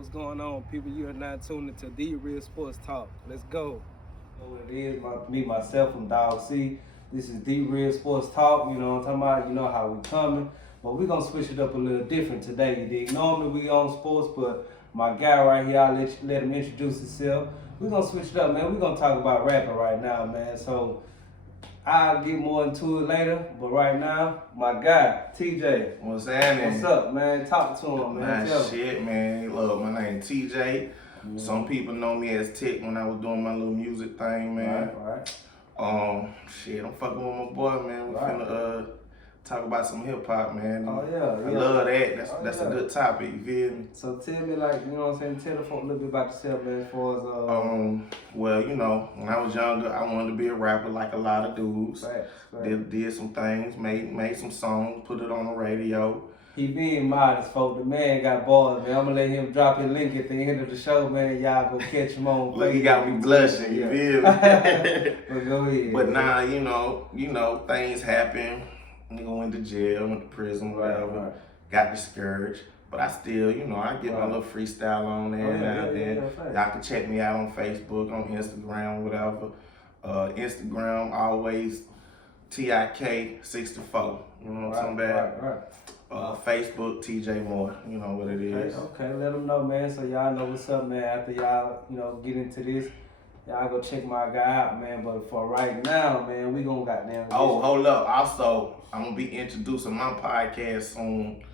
What's going on, people? You are now tuned into The Real Sports Talk. Let's go. Know what it is, me, myself, from Dog C. This is The Real Sports Talk. You know what I'm talking about? You know how we coming. But we're going to switch it up a little different today, you dig? Normally we on sports, but my guy right here, I'll let him introduce himself. We're going to switch it up, man. We're going to talk about rapping right now, man. So I'll get more into it later, but right now, my guy, TJ. What's happening? What's up, man? Talk to him, man. Nah, shit, man. Look, my name TJ. Mm-hmm. Some people know me as Tick when I was doing my little music thing, man. Right. Shit, I'm fucking with my boy, man. We finna talk about some hip hop, man. Oh yeah, I love that. That's a good topic. You feel me? So tell me, like, you know what I'm saying? Tell the folk a little bit about yourself, man. As far as Well, you know, when I was younger, I wanted to be a rapper like a lot of dudes. Facts. Did some things, made some songs, put it on the radio. He being modest, folk. The man got balls, man. I'm gonna let him drop his link at the end of the show, man. Y'all go catch him on. Look, he got me blushing. You feel me? But go ahead. But nah, you know, things happen. Nigga went to jail, went to prison, whatever. Right. Got discouraged. But I still, you know, I get my little freestyle on there now and then. Y'all can check me out on Facebook, on Instagram, whatever. Instagram, always TIK64. You know what I'm talking about? Right. Facebook, TJ Moore. You know what it is. Okay, let them know, man. So y'all know what's up, man. After y'all, you know, get into this, y'all go check my guy out, man. But for right now, man, we gonna goddamn. Oh, hold up. Also, I'm gonna be introducing my podcast soon.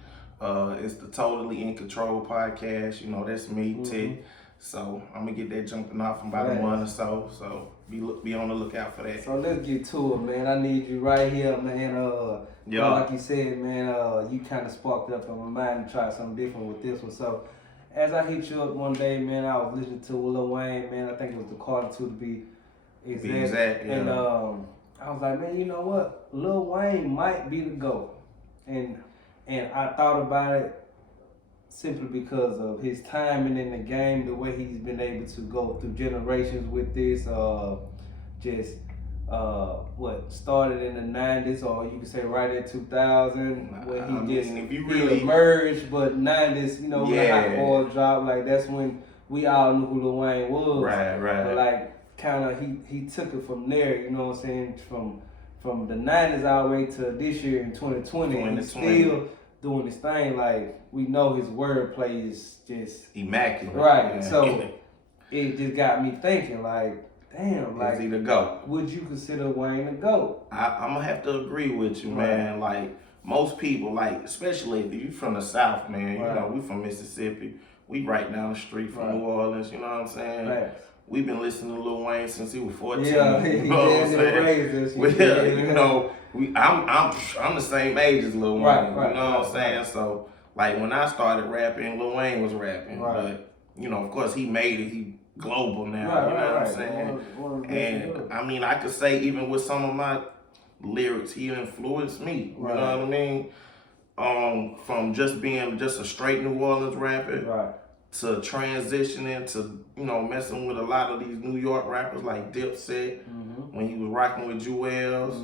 It's the Totally in Control podcast. You know, that's me, Tick. So I'm gonna get that jumping off in about a month or so. So be on the lookout for that. So let's get to it, man. I need you right here, man. Like you said, man, you kind of sparked up in my mind to try something different with this one. So as I hit you up one day, man, I was listening to Lil Wayne, man. I think it was the Carter 2 to be exact. And I was like, man, you know what? Lil Wayne might be the GOAT. And I thought about it simply because of his timing in the game, the way he's been able to go through generations with this, started in the 90s, or you could say right at 2000, when he emerged, but 90s, you know, when Hot Oil dropped, like that's when we all knew who Lil Wayne was. Right. But like, kind of, he took it from there, you know what I'm saying, from the 90s all the way to this year in 2020, and he's still doing his thing. Like, we know his wordplay is just immaculate. Right. Yeah. So it just got me thinking, like, damn, like, is he the GOAT? Would you consider Wayne the GOAT? I'm gonna have to agree with you, man. Like, most people, like, especially if you from the South, man, you know, we from Mississippi. We right down the street from New Orleans, you know what I'm saying? Right. We've been listening to Lil Wayne since he was 14. Yeah, you know what I'm saying? You know, I'm the same age as Lil Wayne. Right, you know what I'm saying? So, like, when I started rapping, Lil Wayne was rapping. But, you know, of course, he made it. He global now, you know what I'm saying? And, I mean, I could say even with some of my lyrics, he influenced me. You know what I mean? From just being just a straight New Orleans rapper to transitioning to, you know, messing with a lot of these New York rappers like Dipset, when he was rocking with Jewels.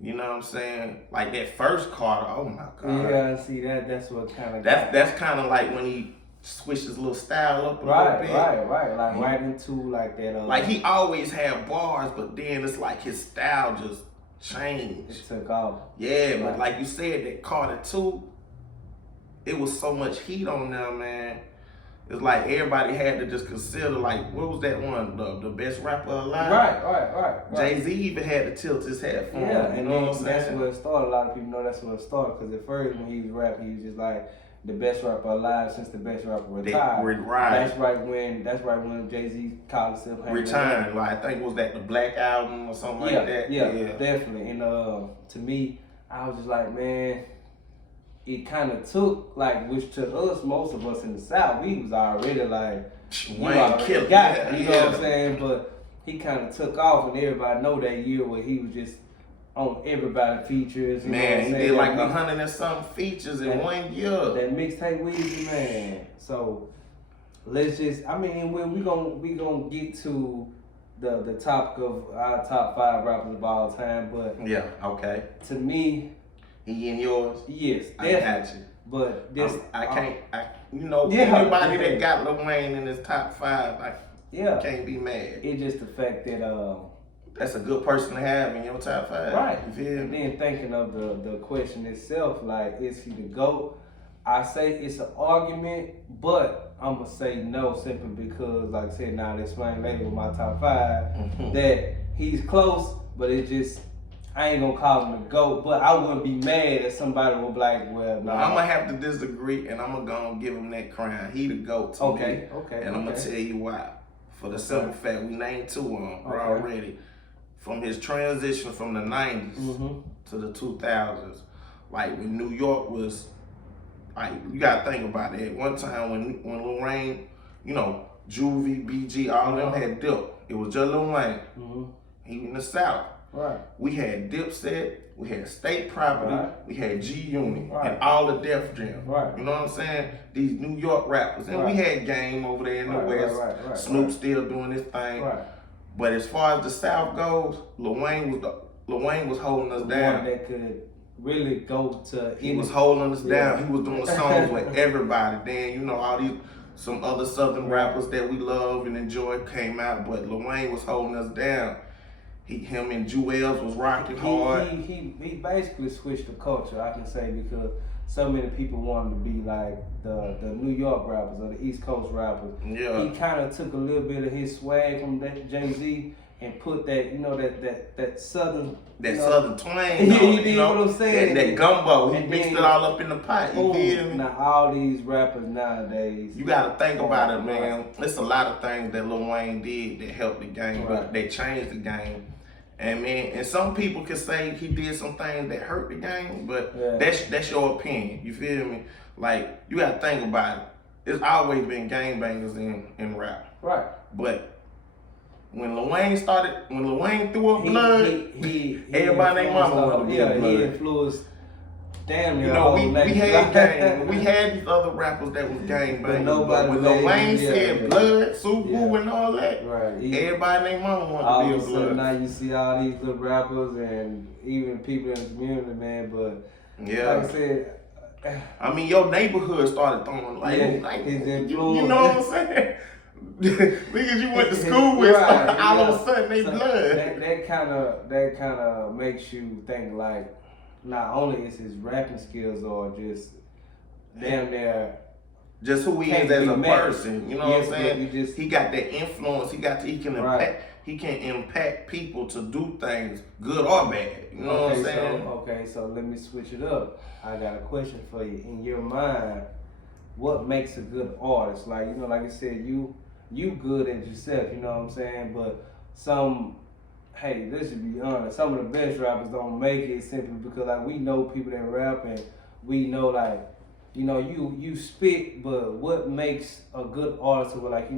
You know what I'm saying? Like that first Carter, oh my God. Yeah, see, that's what kind of... That's kind of like when he switched his little style up a little bit. Right. Like right into like that... like he always had bars, but then it's like his style just changed. It took off. Yeah, but like you said, that Carter 2, it was so much heat on them, man. It's like everybody had to just consider, like, what was that one? The best rapper alive? Right. Jay-Z even had to tilt his head for him. Yeah, and then that's where it started. A lot of people know that's where it started, because at first when he was rapping, he was just like the best rapper alive since the best rapper retired. That's right when Jay-Z called himself Retired. Like, I think was that the Black Album or something like that? Yeah, definitely. And to me, I was just like, man, it kind of took, like, which to us, most of us in the South, we was already like, Wayne killed. You know what I'm saying? But he kind of took off, and everybody know that year where he was just on everybody features. You know he did like 100 and some features in 1 year. That mixtape Weezy, man. So let's just, I mean, when we gonna get to the topic of our top 5 rappers of all time, but yeah, okay. To me, he in yours? yes, I got you. But this, anybody that got Lil Wayne in his top 5, can't be mad. It's just the fact that that's a good person to have in your top 5. Right. You feel and me? then thinking of the question itself, like, is he the GOAT? I say it's an argument, but I'm gonna say no simply because, like I said, now I'll explain later with my top 5 that he's close, but it's just I ain't gonna call him the GOAT, but I wouldn't be mad if somebody would be like, well, no. I'm gonna have to disagree, and I'm gonna go and give him that crown. He the GOAT to me. Okay. And I'm gonna tell you why. For the simple fact, we named 2 of them already. From his transition from the 90s to the 2000s, like when New York was, like, you gotta think about it. At one time when Lil Wayne, Juvie, BG, all of them had dipped. It was just Lil Wayne. He in the South. Right. We had Dipset, we had State Property, we had G-Unit, and all the Def Jam. Right. You know what I'm saying? These New York rappers. And we had Game over there in the West. Snoop still doing his thing. Right. But as far as the South goes, Lil Wayne was holding us down. One that could really go to. He was holding us down. He was doing songs with everybody. Then all these some other Southern rappers that we love and enjoy came out, but Lil Wayne was holding us down. Him and Jewels was rocking hard. He basically switched the culture, I can say, because so many people wanted to be like the New York rappers or the East Coast rappers. Yeah. He kind of took a little bit of his swag from Jay-Z and put that that Southern Southern twang. You know what I'm saying? That gumbo. He mixed it all up in the pot. You feel me? Now all these rappers nowadays. You gotta think about it, man. There's a lot of things that Lil Wayne did that helped the game, but they changed the game. And man, and some people can say he did some things that hurt the game, but that's your opinion. You feel me? Like, you gotta think about it. There's always been gangbangers in rap. Right. But when Lil Wayne threw up blood, everybody named mama wanted to be a blood. He influenced damn near we had these other rappers that was gangbangers, but when Lil Wayne said blood, Subu and all that, everybody named mama wanted to be a blood. Now you see all these little rappers and even people in the community, man. But like I said, I mean, your neighborhood started throwing like his influence. You know what I'm saying? Niggas you went to school with, all of a sudden they blood. That kind of makes you think like, not only is his rapping skills or just damn near just who he is as a person, you know what I'm saying? He got that influence. He can impact people to do things good or bad. You know what I'm saying? So let me switch it up. I got a question for you. In your mind, what makes a good artist? Like, like I said, you good at yourself, you know what I'm saying? But let's just be honest, some of the best rappers don't make it simply because like we know people that rap and we know like, you spit, but what makes a good artist where like,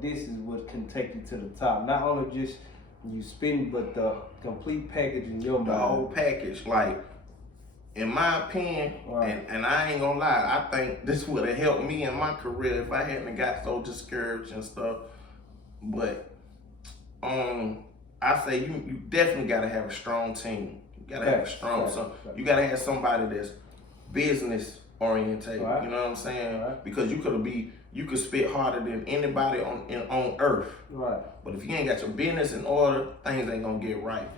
this is what can take you to the top. Not only just you spitting, but the complete package in your mind. The whole package. Like, in my opinion, and I ain't gonna lie, I think this would have helped me in my career if I hadn't got so discouraged and stuff. But I say you definitely gotta have a strong team. You gotta have a strong you gotta have somebody that's business oriented. You know what I'm saying? Because you could spit harder than anybody on earth. Right. But if you ain't got your business in order, things ain't gonna get right.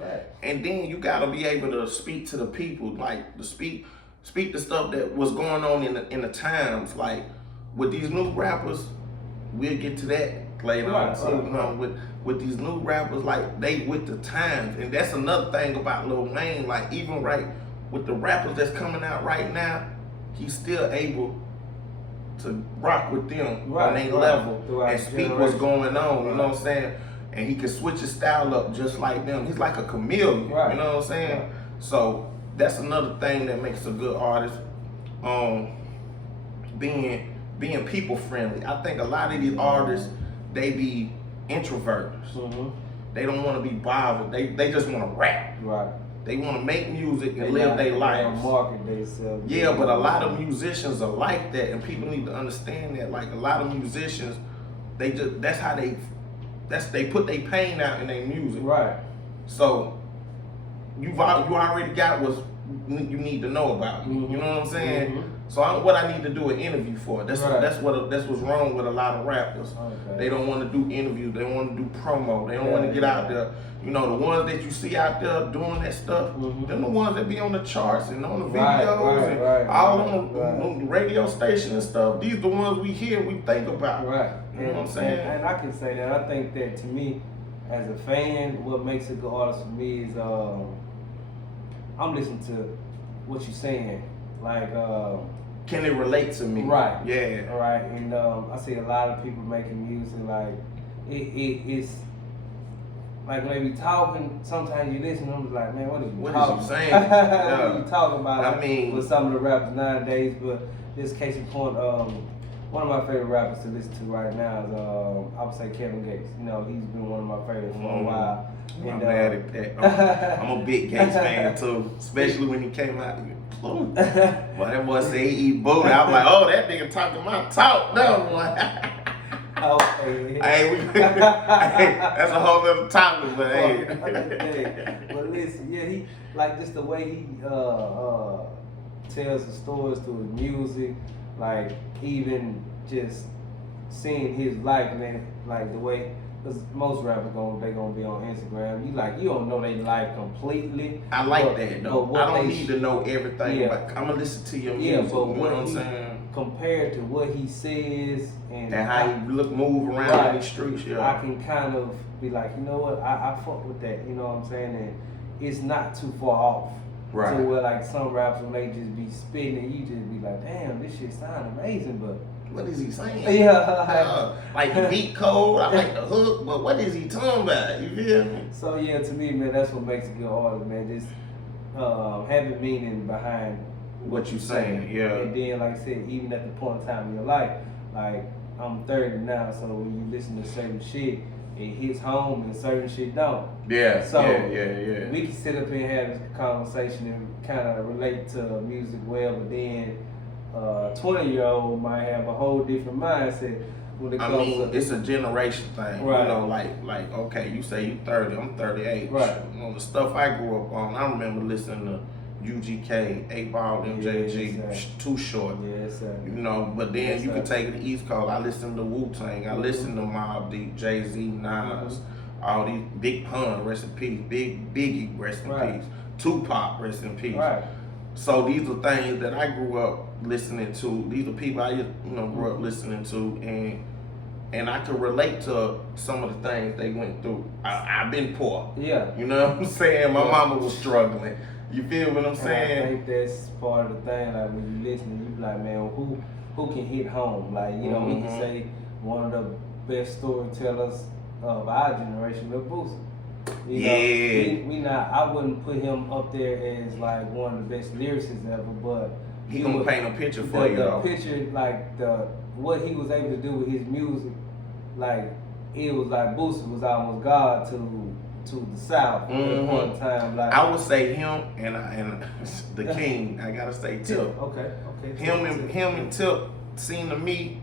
And then you gotta be able to speak to the people, like to speak the stuff that was going on in the times. Like with these new rappers, we'll get to that later on too. With these new rappers, like they with the times, and that's another thing about Lil Wayne. Like even with the rappers that's coming out right now, he's still able to rock with them on their level and speak what's going on. You know what I'm saying? And he can switch his style up just like them. He's like a chameleon. You know what I'm saying? So that's another thing that makes a good artist. Being people friendly. I think a lot of these artists, they be introverts. They don't want to be bothered. They just want to rap. They want to make music and live their lives. Market themselves. Yeah, but a lot of musicians are like that, and people need to understand that. Like a lot of musicians, they put their pain out in their music. So you already got what you need to know about. You know what I'm saying? So what I need to do an interview for. That's what's wrong with a lot of rappers. Okay. They don't want to do interviews. They want to do promo. They don't want to get out there. You know, the ones that you see out there doing that stuff, they're the ones that be on the charts and on the videos and all on the radio station and stuff. These are the ones we hear, we think about. Right. You know what I'm saying? And I can say that. I think that to me, as a fan, what makes a good artist for me is I'm listening to what you're saying. Like, can it relate to me? Right. Yeah. Right. And I see a lot of people making music like it's like when they be talking, sometimes you listen, I'm just like, man, what is you saying? What are you talking about? I mean, with some of the rappers nowadays, but this case in point, one of my favorite rappers to listen to right now is I would say Kevin Gates. You know, he's been one of my favorites for a while. I'm mad at that. I'm a big Gates fan too, especially when he came out. Boy, that boy said he eat booty. I was like, oh, that nigga talking my talk. No, boy. Okay. Hey, that's a whole other topic, but hey. But listen, yeah, he like just the way he tells the stories through his music, like even just seeing his life, and then like the way. Because most rappers they gonna be on Instagram. You don't know their life completely. I like that though. I don't need to know everything. Yeah. But I'm gonna listen to your music. Yeah, but you know what I'm saying? Compared to what he says and how he move around the streets, I can kind of be like, you know what, I fuck with that. You know what I'm saying? And it's not too far off. Right. To where like some rappers when they just be spitting and you just be like, damn, this shit sound amazing, but. What is he saying? Yeah. Like the beat code, I like the hook, but what is he talking about? You feel me? So yeah, to me, man, that's what makes a good artist, man. Just having meaning behind what you saying, yeah. And then, like I said, even at the point in time in your life, like I'm 30 now, so when you listen to certain shit, it hits home and certain shit don't. Yeah. So yeah. We can sit up here and have this conversation and kind of relate to music well, but then. 20-year-old might have a whole different mindset when it comes to it's a generation thing. Right. You know, like okay, you say you 30, I'm 38. Right. You know, the stuff I grew up on, I remember listening to UGK, 8 Ball, MJG, Too Short. Yes, sir. You know, but then you can take it to East Coast. I listen to Wu-Tang. I listen to Mobb Deep, Jay-Z, Nas, all these, Big Pun, rest in peace. Biggie, rest in peace. Tupac, rest in peace. Right. So these are things that I grew up listening to. These are people I grew up listening to, and I could relate to some of the things they went through. I've been poor. Yeah. You know what I'm saying? My mama was struggling. You feel what I'm saying? I think that's part of the thing. Like when you listen, you be like, man, who can hit home? Like we can say one of the best storytellers of our generation, Lil Boosie. I wouldn't put him up there as like one of the best lyricists ever, but he gonna paint a picture for you. The picture, like what he was able to do with his music, like it was like Boosie was almost God to the South at one time. Like I would say him and the King. I gotta say Tip. Okay. Him and Tip seem to me.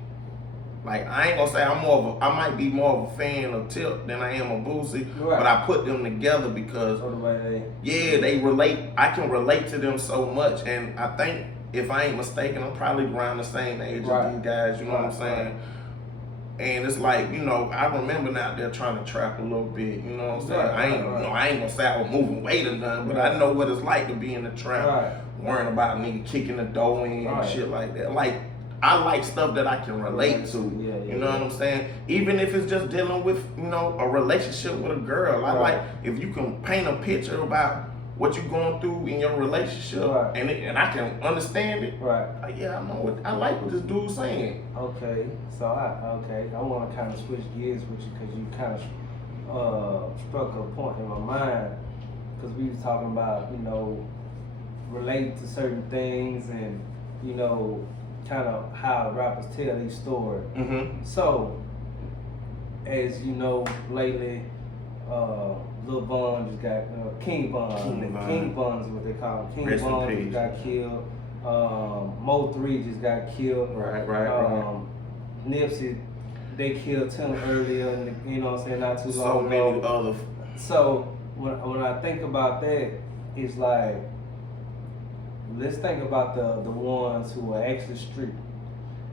Like I ain't gonna say I might be more of a fan of Tip than I am of Boosie, but I put them together because they relate. I can relate to them so much, and I think if I ain't mistaken, I'm probably around the same age as these guys. You know what I'm saying? And it's like, I remember out there trying to trap a little bit. You know what I'm saying? I ain't gonna say I was moving weight or nothing, but I know what it's like to be in the trap, worrying about nigga kicking the door in and shit like that. Like. I like stuff that I can relate to. You know what I'm saying? Even if it's just dealing with, a relationship with a girl. I like if you can paint a picture about what you're going through in your relationship and I can understand it. Right. Like, I know I like what this dude's saying. Okay. So I want to kind of switch gears with you because you kind of struck a point in my mind because we was talking about, relating to certain things and, kind of how rappers tell these stories. So, as you know, lately, Lil Von just got King Von. King Von is what they call him. King Von just got killed. Mo3 just got killed. Right. Nipsey, they killed him earlier, not too long ago. So many other. So when I think about that, it's like let's think about the ones who are actually street.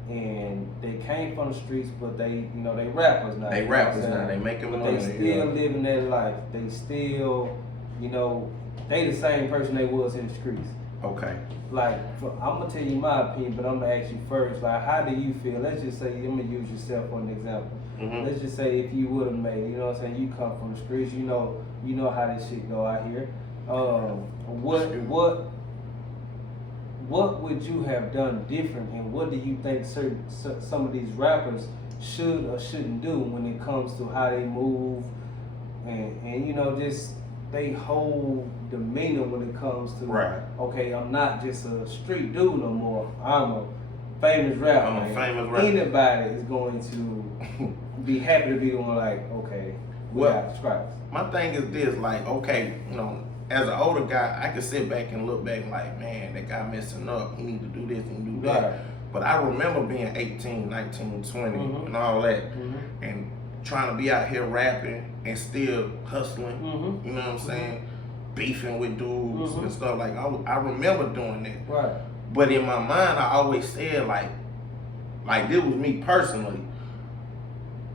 And they came from the streets, but they rappers now. They rappers now. They making money. They still living their life. They still, they the same person they was in the streets. Okay. Like, I'm gonna tell you my opinion, but I'm gonna ask you first. Like, how do you feel? Let's just say, I'm gonna use yourself for an example. Mm-hmm. Let's just say if you would have made it, you know what I'm saying? You come from the streets, you know how this shit go out here. What would you have done different, and what do you think some of these rappers should or shouldn't do when it comes to how they move and just they whole demeanor when it comes to okay, I'm not just a street dude no more. I'm a famous rapper. I'm a famous rapper. Anybody is going to be happy to be on like, okay, we got scraps. My thing is this, like, okay, as an older guy, I can sit back and look back and like, man, that guy messing up. He need to do this and do that. Right. But I remember being 18, 19, 20 Mm-hmm. and all that. Mm-hmm. And trying to be out here rapping and still hustling. Mm-hmm. You know what I'm saying? Beefing with dudes Mm-hmm. and stuff. Like, I remember doing that. Right. But in my mind, I always said, like this was me personally.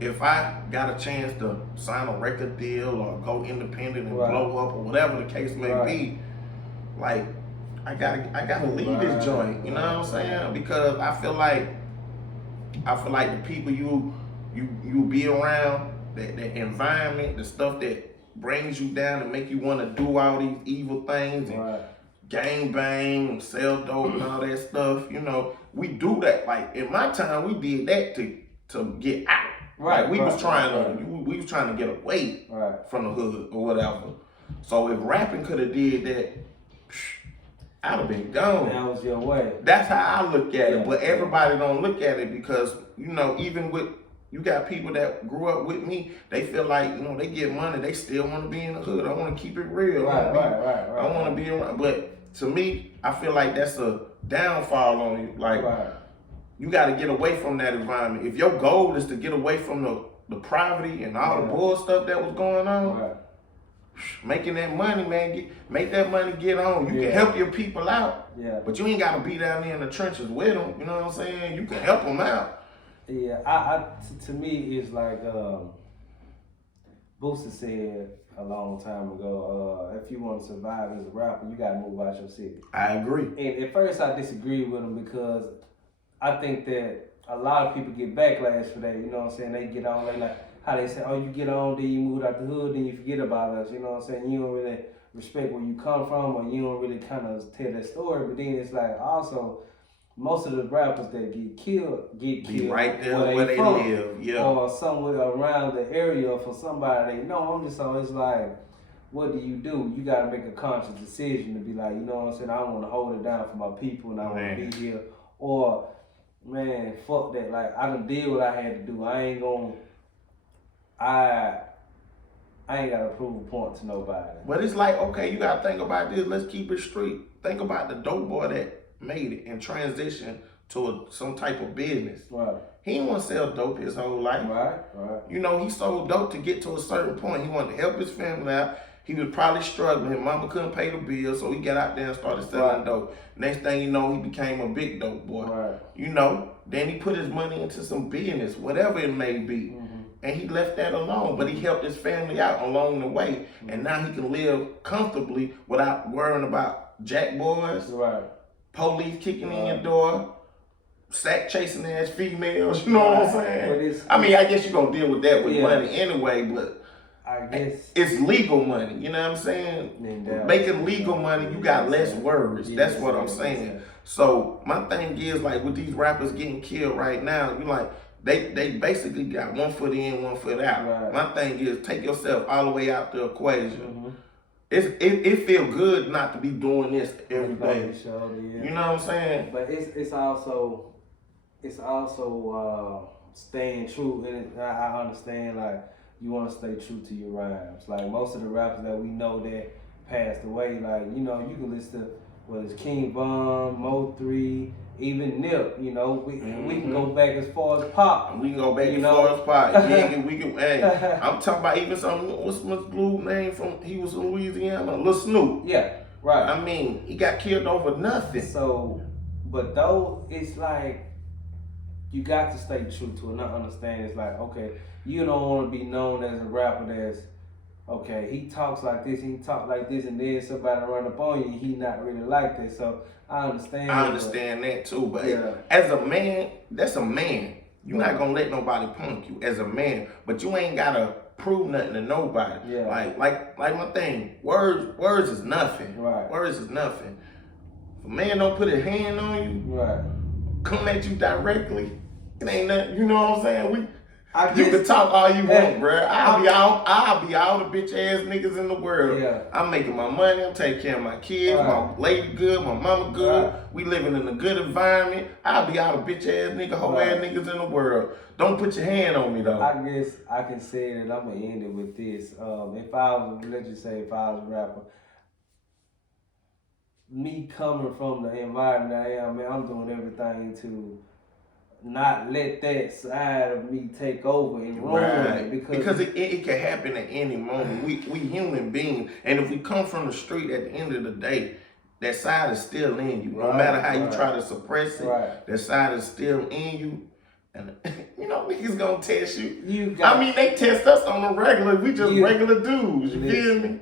If I got a chance to sign a record deal or go independent and blow up or whatever the case may be, like I gotta leave this joint. You know what I'm saying? Because I feel like the people you be around, that environment, the stuff that brings you down and make you want to do all these evil things and gang bang, sell dope and all that stuff. We do that. Like in my time, we did that to get out. Right, we was trying to get away from the hood or whatever. So if rapping could have did that, I'd have been gone. That was your way. That's how I look at it. But everybody don't look at it because even with you got people that grew up with me, they feel like they get money, they still want to be in the hood. I want to keep it real. I want to be around. But to me, I feel like that's a downfall on you. Like. You got to get away from that environment. If your goal is to get away from the poverty and all the bull stuff that was going on, making that money, man, make that money get on. You can help your people out, but you ain't got to be down there in the trenches with them. You know what I'm saying? You can help them out. Yeah, to me, it's like Boosie said a long time ago, if you want to survive as a rapper, you got to move out your city. I agree. And at first I disagreed with him because I think that a lot of people get backlash for that, you know what I'm saying? They get on, like how they say, oh, you get on, then you move out the hood, then you forget about us, you know what I'm saying? You don't really respect where you come from, or you don't really kind of tell that story. But then it's like also, most of the rappers that get killed be right there where they live, or somewhere around the area for somebody they know. I'm just always like, what do? You got to make a conscious decision to be like, you know what I'm saying? I want to hold it down for my people and I want to be here. Or, man, fuck that. Like, I done did what I had to do. I ain't got to prove a point to nobody. But it's like, okay, you got to think about this. Let's keep it straight. Think about the dope boy that made it and transitioned to some type of business. Right. He didn't want to sell dope his whole life. Right. He sold dope to get to a certain point. He wanted to help his family out. He was probably struggling. His mama couldn't pay the bills, so he got out there and started selling dope. Next thing you know, he became a big dope boy. Right. Then he put his money into some business, whatever it may be. Mm-hmm. And he left that alone, but he helped his family out along the way. Mm-hmm. And now he can live comfortably without worrying about jack boys, police kicking in your door, sack chasing ass females, you know what I'm saying? I guess you're going to deal with that with money anyway, but I guess it's legal money, you know what I'm saying? Making legal money, you got less worries. That's what I'm saying. So my thing is, like, with these rappers getting killed right now, you like they basically got one foot in, one foot out. Right. My thing is, take yourself all the way out the equation. Mm-hmm. It feel good not to be doing this every day. You know what I'm saying? But it's also staying true, and I understand, like, you want to stay true to your rhymes. Like, most of the rappers that we know that passed away, like, you can listen to, whether it's King Von, Mo3, even Nip, we can go back as far as Pop. We can go back as far as Pop. I'm talking about even some, what's Blue name from, he was in Louisiana, Lil Snoop. Yeah. Right. I mean, he got killed over nothing. So, but though it's like you got to stay true to it, not understand. It's like, okay, you don't want to be known as a rapper that's, okay, he talks like this, and then somebody run up on you, he not really like that. So I understand. I understand that too, but as a man, that's a man. You're not gonna let nobody punk you as a man, but you ain't gotta prove nothing to nobody. Yeah. Like my thing. Words is nothing. Right. Words is nothing. If a man don't put a hand on you, right, come at you directly, it ain't nothing. You know what I'm saying? You can talk all you want, bro. I'll be all the bitch ass niggas in the world. Yeah. I'm making my money. I'm taking care of my kids. Right. My lady good. My mama good. Right. We living in a good environment. I'll be all the bitch ass nigga, hoe ass niggas in the world. Don't put your hand on me though. I guess I can say that I'm gonna end it with this. If I was, let's just say, if I was a rapper, me coming from the environment I am, man, I'm doing everything to not let that side of me take over and ruin it, because it can happen at any moment. We human beings, and if we come from the street, at the end of the day, that side is still in you. No matter how you try to suppress it, that side is still in you. And you know, niggas gonna test you. I mean, they test us on the regular. We just regular dudes. You feel me?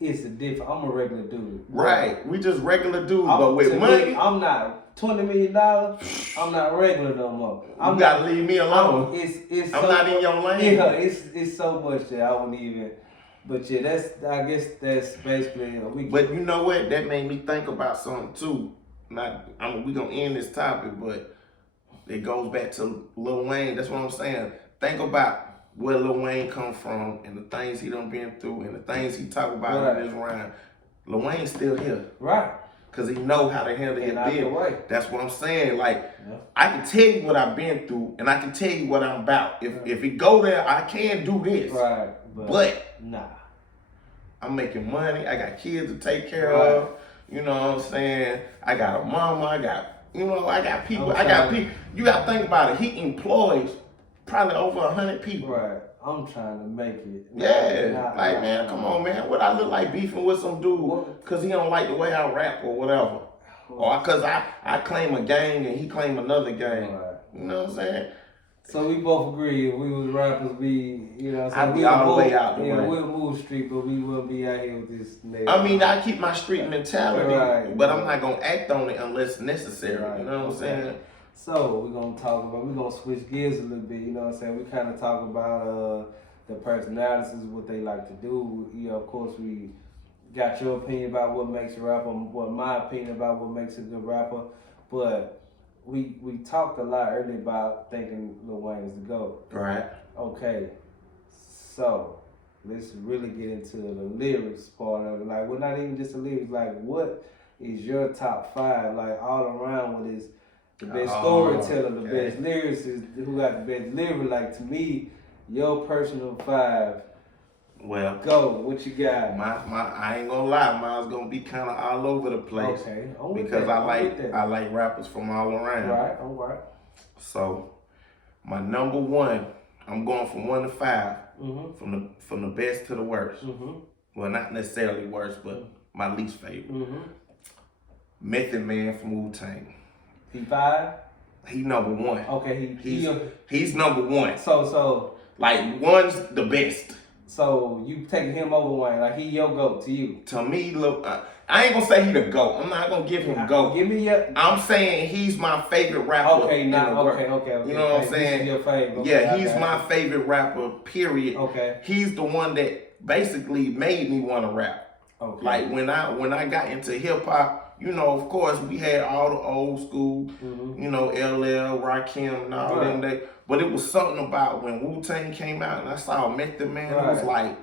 It's a different. I'm a regular dude. Right. We just regular dudes, but with money. I'm not. $20 million, I'm not regular no more. You gotta leave me alone. I'm so not in your lane. Yeah, it's so much that I wouldn't even. But yeah, I guess that's basically a week. But you know what? That made me think about something too. We gonna end this topic, but it goes back to Lil Wayne. That's what I'm saying. Think about where Lil Wayne come from and the things he done been through and the things he talk about in this rhyme. Lil Wayne's still here. Right. Because he know how to handle his business. That's what I'm saying. Like, I can tell you what I've been through, and I can tell you what I'm about. If it go there, I can do this. Right. But nah. I'm making money. I got kids to take care of. You know what I'm saying? I got a mama. I got people. You got to think about it. He employs probably over 100 people. Right. I'm trying to make it. Man, come on, man. What I look like beefing with some dude because he don't like the way I rap or whatever. Or because I claim a gang and he claim another gang. Right. You know what I'm saying? So we both agree if we was rappers, I'd be all the way out the way. We'll move street, but we will be out here with this nigga. I mean, I keep my street mentality, but I'm not going to act on it unless necessary. Right. You know what I'm saying? So we're gonna switch gears a little bit, you know what I'm saying? We kind of talk about the personalities, what they like to do. You know, of course, we got your opinion about what makes a rapper, what my opinion about what makes a good rapper. But we talked a lot earlier about thinking Lil Wayne is the GOAT. Right. Okay, so let's really get into the lyrics part of it. Like, well, not even just the lyrics. Like, what is your top 5? Like, all around, what is the best storyteller, the best lyricist, who got the best lyric? Like, to me, your personal 5. Well, go. What you got? I ain't gonna lie, mine's gonna be kind of all over the place. Okay. Because I like rappers from all around. Right. All right. So, my number 1, I'm going from 1 to 5, from the best to the worst. Well, not necessarily worst, but my least favorite. Method Man from Wu-Tang. He 5? He number 1. Okay, he's number 1. So like 1's the best. So you taking him over Wayne? Like, he your GOAT to you? To me, look, I ain't gonna say he the GOAT. I'm not gonna give him GOAT. Give me your. I'm saying he's my favorite rapper. Okay, You know what I'm saying? He's your favorite. Yeah, he's my favorite rapper. Period. Okay. He's the one that basically made me want to rap. Okay. Like when I got into hip hop. You know, of course, we had all the old school, you know, LL, Rakim, and all them. But it was something about when Wu-Tang came out and I saw Method Man, it was like,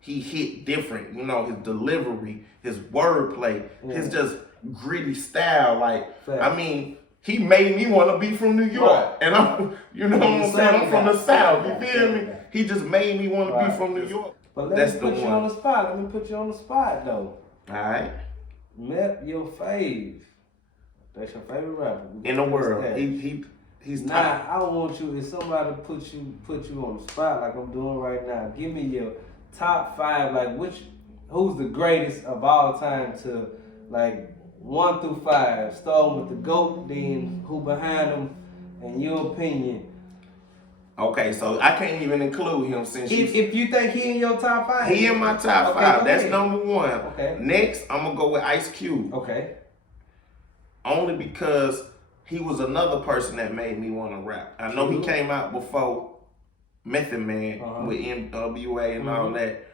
he hit different. You know, his delivery, his wordplay, his just gritty style. Like, I mean, he made me want to be from New York. And I'm, you know what I'm saying? I'm from the South, you feel me? He just made me want to be from New York. But let me put you on the spot. Let me put you on the spot, though. All right. Meth, your fave. That's your favorite rapper in the world. He's not. I want you. If somebody put you on the spot like I'm doing right now, give me your top 5. Like, which who's the greatest of all time to like 1 through 5? Starting with the GOAT, then who behind him, in your opinion. Okay, so I can't even include him since if you think he in your top 5. He in my top 5. That's ahead. number 1. Okay. Next, I'm gonna go with Ice Cube. Okay. Only because he was another person that made me want to rap. I know he came out before Method Man with NWA and all that,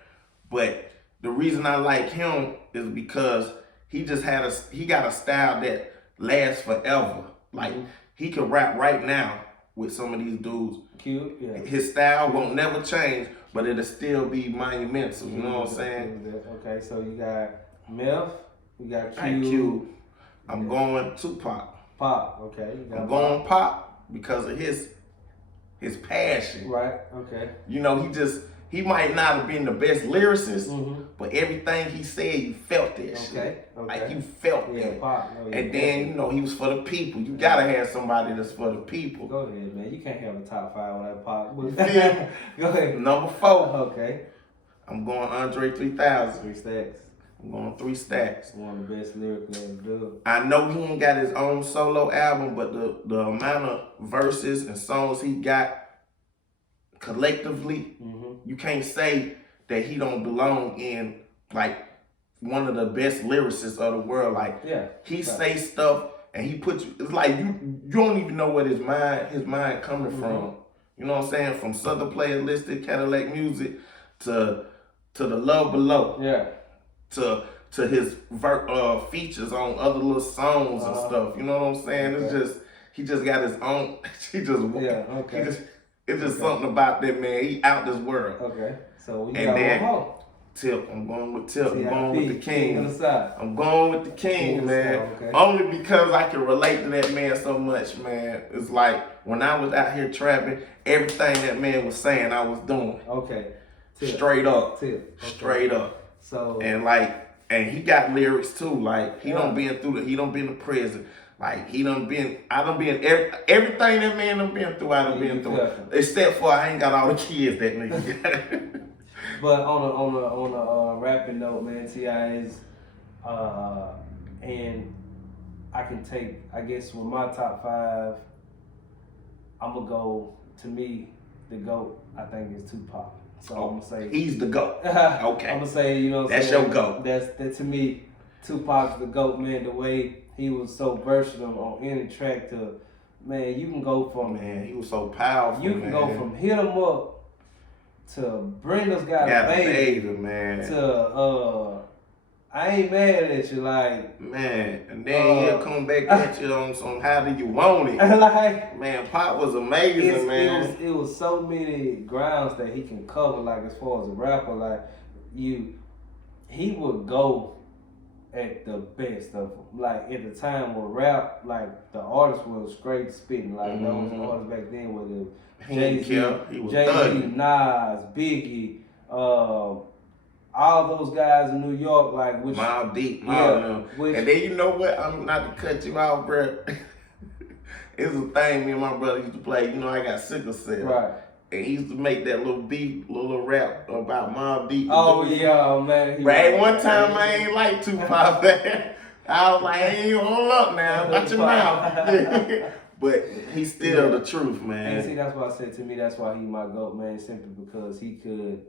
but the reason I like him is because he got a style that lasts forever. Like he can rap right now with some of these dudes. Cute, yeah. His style won't never change, but it'll still be monumental. You know what I'm saying? Okay, so you got Meth, you got Cube. I'm going Tupac. Pop, okay. I'm going Pop because of his passion. Right, okay. You know, he might not have been the best lyricist, but everything he said, you felt that shit. Like you felt that. Pop. And then, you know, he was for the people. You gotta have somebody that's for the people. Go ahead, man. You can't have a top 5 without Pop. Go ahead. Number 4. Okay. I'm going Andre 3000. 3 Stacks. I'm going 3 Stacks. One of the best lyrically ever done. I know he ain't got his own solo album, but the amount of verses and songs he got collectively, you can't say that he don't belong in like one of the best lyricists of the world. Like he say stuff and he puts you, it's like you don't even know what his mind coming from. You know what I'm saying? From Southern Playalistic, Cadillac Music to the Love Below. Yeah. To his features on other little songs and stuff. You know what I'm saying? It's just he just got his own. It's just something about that man. He out this world. Okay. So we got one more. Tip. I'm going with Tip. I'm going with the King. King I'm going with the King, man. Okay. Only because I can relate to that man so much, man. It's like when I was out here trapping, everything that man was saying, I was doing. Okay. Tip. Straight up. Tip. Okay. Straight up. So and he got lyrics too. Like he done been to prison. Like I done been everything that man done been through. I done been through, except for I ain't got all the kids that nigga got. But on a rapping note, man, T.I. is, and I can take, I guess with my top 5, I'm gonna go. To me, the GOAT, I think, is Tupac. So I'm gonna say he's the GOAT. Okay. I'm gonna say, you know, that's your GOAT. That to me, Tupac's the GOAT, man. The way he was so versatile on any track to, man, you can go from, he was so powerful. You can go from Hit 'Em Up to Brenda's Got a Baby, man. To I Ain't Mad at You, like, man, and then he'll come back at you on some How Do You Want It? Like, man, Pop was amazing, man. It was so many grounds that he can cover, like as far as a rapper, like he would go at the best of them. Like at the time where rap, like the artists was straight spitting, like those artists back then were the Jay-Z, Nas, Biggie, all those guys in New York, like which Mobb Deep, and then you know what? I'm not to cut you out, bro. It's a thing me and my brother used to play. You know, I got sickle cell. Right. And he used to make that little beat, little rap about Mobb Deep. Oh yeah, man. Right. One time I ain't like Tupac, man. I was like, hey, hold up now, watch your mouth. But he's still the truth, man. And see, that's why I said to me, that's why he my GOAT, man. Simply because he could.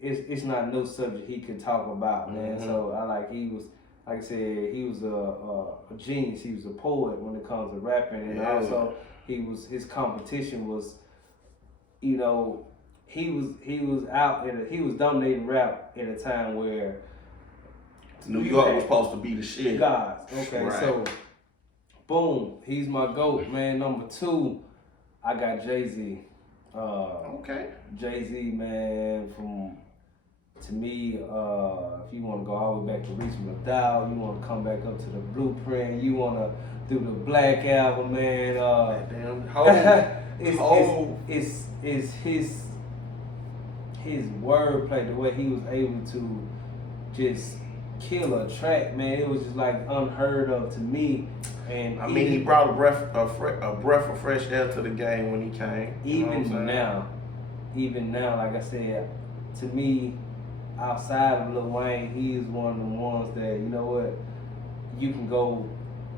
It's not no subject he could talk about, man. So he was, like I said, he was a genius. He was a poet when it comes to rapping, and also his competition was, you know, he was out he was dominating rap at a time where New York was supposed to be the shit. Gods, okay, right. So boom, he's my GOAT, man. Number 2, I got Jay-Z. Okay. Jay-Z, man, to me, if you want to go all the way back to Reasonable Doubt, you want to come back up to the Blueprint, you want to do the Black Album, man. It's his wordplay, the way he was able to just kill a track, man. It was just like unheard of to me. And I mean, he brought a breath of fresh air to the game when he came. Even now, like I said, to me, outside of Lil Wayne, he is one of the ones that, you know what, you can go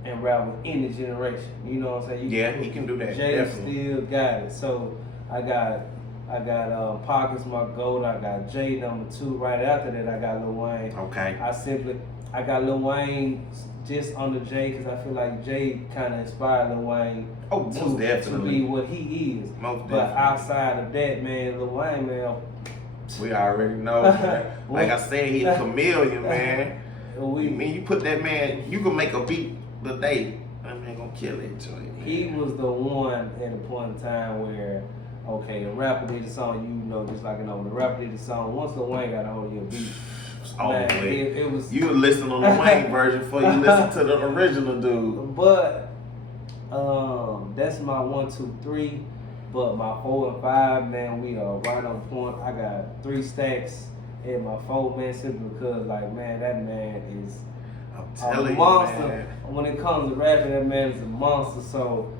and rap with any generation. You know what I'm saying? He can do that. Jay Definitely. still got it. So I got Pockets my goat. I got Jay #2. Right after that, I got Lil Wayne. Okay. I got Lil Wayne just under Jay because I feel like Jay kind of inspired Lil Wayne to be what he is. Most but definitely. outside of that, man, Lil Wayne, man, we already know. Man. Like I said, he's a chameleon, man. You put that man, you can make a beat today. That man gonna kill it joint. He was the one at a point in time where, okay, the rapper did a song, you know, just like the rapper did a song. Once Lil Wayne got a hold of your beat, man, it was. You listen to the Lil Wayne version before you listen to the original dude. But that's my 1, 2, 3. But my 4 and 5, man, we are right on point. I got 3 stacks at my 4, man, simply because, like, man, that man is a monster. Man. When it comes to rapping, that man is a monster. So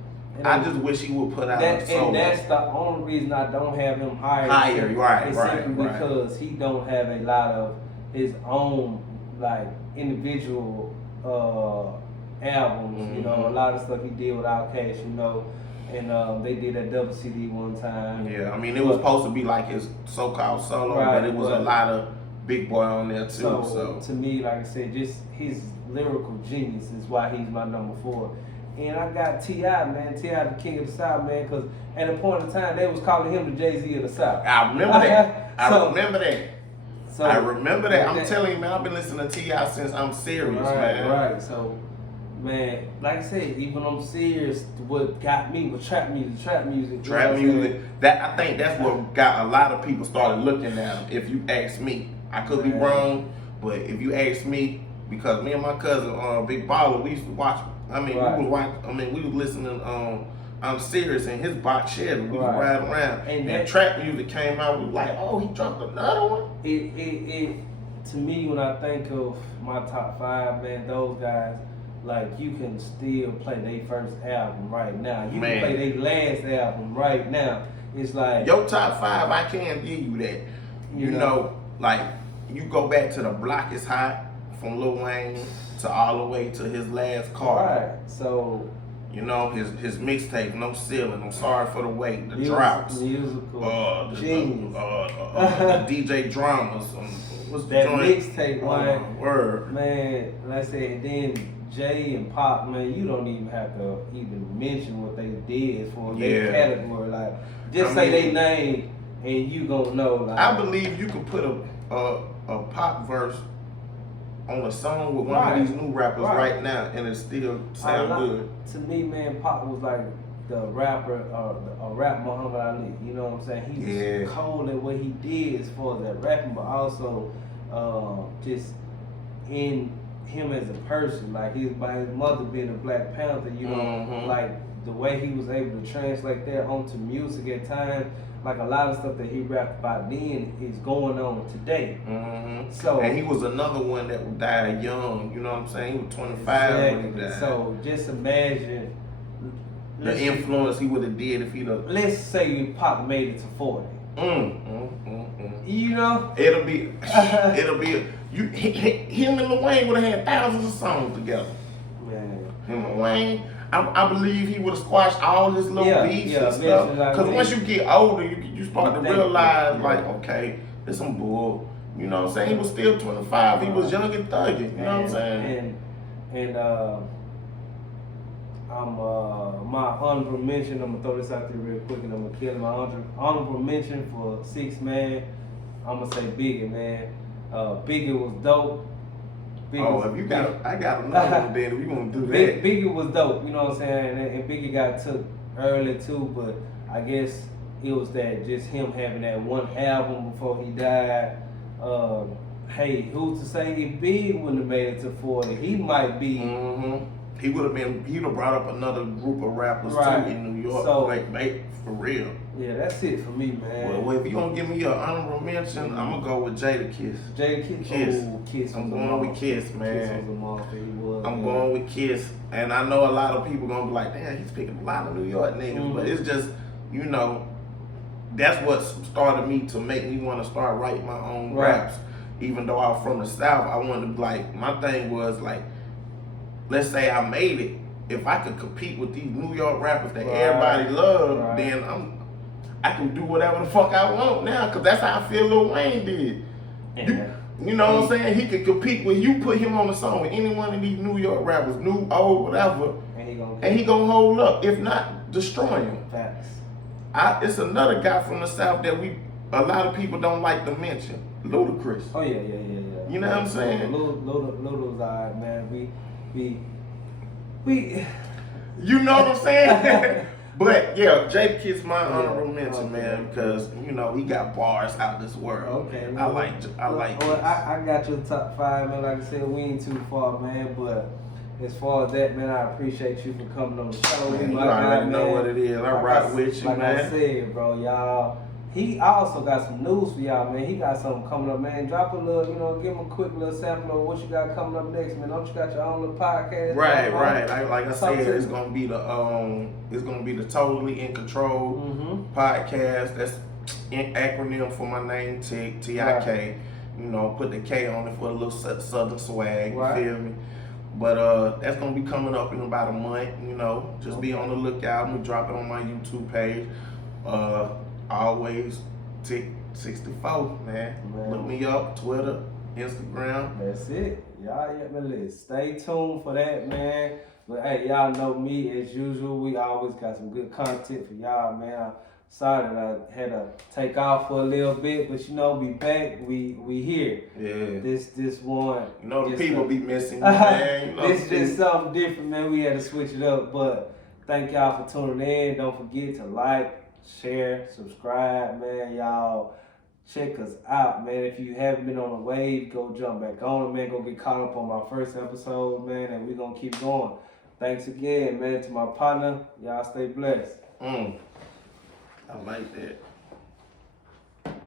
I just wish he would put out a solo. And that's the only reason I don't have him hired. Right. Simply because he don't have a lot of his own, like, individual albums. Mm-hmm. You know, a lot of stuff he did with Outkast, you know. And they did a double CD one time. Yeah, I mean, it was supposed to be like his so-called solo, but it was a lot of Big Boy on there too. So to me, like I said, just his lyrical genius is why he's my #4. And I got T.I., man. T.I. the king of the South, man, because at a point in time, they was calling him the Jay-Z of the South. I remember that. I remember that. I'm telling you, man, I've been listening to T.I. since I'm serious, man. Right. So, man, like I said, even I'm serious, what got me was trap music. Trap music. That I think that's what got a lot of people started looking at him. If you ask me, I could be wrong, but if you ask me, because me and my cousin, Big Baller, we used to watch. I mean, we was listening. I'm serious in his box shed. We was riding around, and trap music came out. We was like, oh, he dropped another one. It to me, when I think of my top 5, man, those guys. Like, you can still play their first album right now. You can play their last album right now. It's like your top 5, I can't give you that. You know, like you go back to The Block Is Hot from Lil Wayne to all the way to his last Carter. Right. So you know his mixtape, No Ceiling, I'm Sorry for the Wait, The Droughts, musical, the DJ Dramas. What's that mixtape one? Word. Man, like I said, then Jay and Pop, man, you don't even have to even mention what they did for their category. Like, just say their name and you gonna know. Like, I believe you can put a pop verse on a song with one of these new rappers right now, and it still sound good. To me, man, Pop was like the rapper, a rap Muhammad Ali. You know what I'm saying? He was cold at what he did as far as that rapping, but also just in him as a person, like by his mother being a Black Panther, you know, like the way he was able to translate that onto music at times, like a lot of stuff that he rapped about then is going on today. So, and he was another one that died young, you know what I'm saying? He was 25 when he died. So just imagine the influence he would have did if he'd have. Let's say Pop made it to 40. You know? It'll be him and Lil Wayne would have had thousands of songs together. Man. Him and Wayne, I believe he would have squashed all his little beefs and stuff. Because once you get older, you start to realize, like, okay, there's some bull. You know what I'm saying? He was still 25. He was young and thugging. You know what I'm saying? And my honorable mention, I'm gonna throw this out there real quick and I'm gonna kill my honorable mention for 6 man. I'm gonna say Biggie, man. Biggie was dope. I got another one then. We gonna do that. Biggie was dope, you know what I'm saying? And Biggie got took early too, but I guess it was that just him having that one album before he died. Hey, who's to say if Big wouldn't have made it to 40? He might be. He would have been. He'd have brought up another group of rappers too in New York. So, like, for real. Yeah, that's it for me, man. Well, if you gonna give me your honorable mention, I'm gonna go with Jadakiss. Kiss. I'm going with Kiss, man. Kiss was a monster. He was. I'm going with Kiss, and I know a lot of people gonna be like, "Damn, he's picking a lot of New York niggas," but it's just, you know, that's what started me to make me want to start writing my own raps. even though I'm from the South, I wanted to be like, my thing was like, let's say I made it. If I could compete with these New York rappers that everybody love, then I can do whatever the fuck I want now, cause that's how I feel Lil Wayne did. You know what I'm saying? He could compete when you put him on the song with any one of these New York rappers, new, old, whatever, and he gonna hold up, if not destroy him. Facts. It's another guy from the South that a lot of people don't like to mention, Ludacris. Oh yeah. You know what I'm saying? Ludacris, alright, man. We. You know what I'm saying? But yeah, Jadakiss my honorable mention, man, because you know he got bars out this world. Okay, well, I like. Well, I got your top 5, man. Like I said, we ain't too far, man. But as far as that, man, I appreciate you for coming on the show. Man, you already know what it is. I rock with you, man. Like I said, bro, y'all. I also got some news for y'all, man. He got something coming up, man. Drop a little, give him a quick little sample of what you got coming up next, man. Don't you got your own little podcast? Right. Like I said, it's gonna be the Totally in Control podcast. That's an acronym for my name, TIK. Right. You know, put the K on it for a little southern swag. You feel me? But that's gonna be coming up in about a month. You know, just be on the lookout. I'm gonna drop it on my YouTube page. Always Tick 64, man. Look me up, Twitter, Instagram. That's it. Y'all get the list. Stay tuned for that, man. But hey, y'all know me as usual. We always got some good content for y'all, man. I'm sorry that I had to take off for a little bit, but you know, we back. We here. Yeah. This one. You know the people be missing, man. You know, this just something different, man. We had to switch it up, but thank y'all for tuning in. Don't forget to like, share, subscribe, man. Y'all check us out, man. If you haven't been on the wave, go jump back on it, man. Go get caught up on my first episode, man, and we're gonna keep going. Thanks again, man, to my partner. Y'all stay blessed. I like that.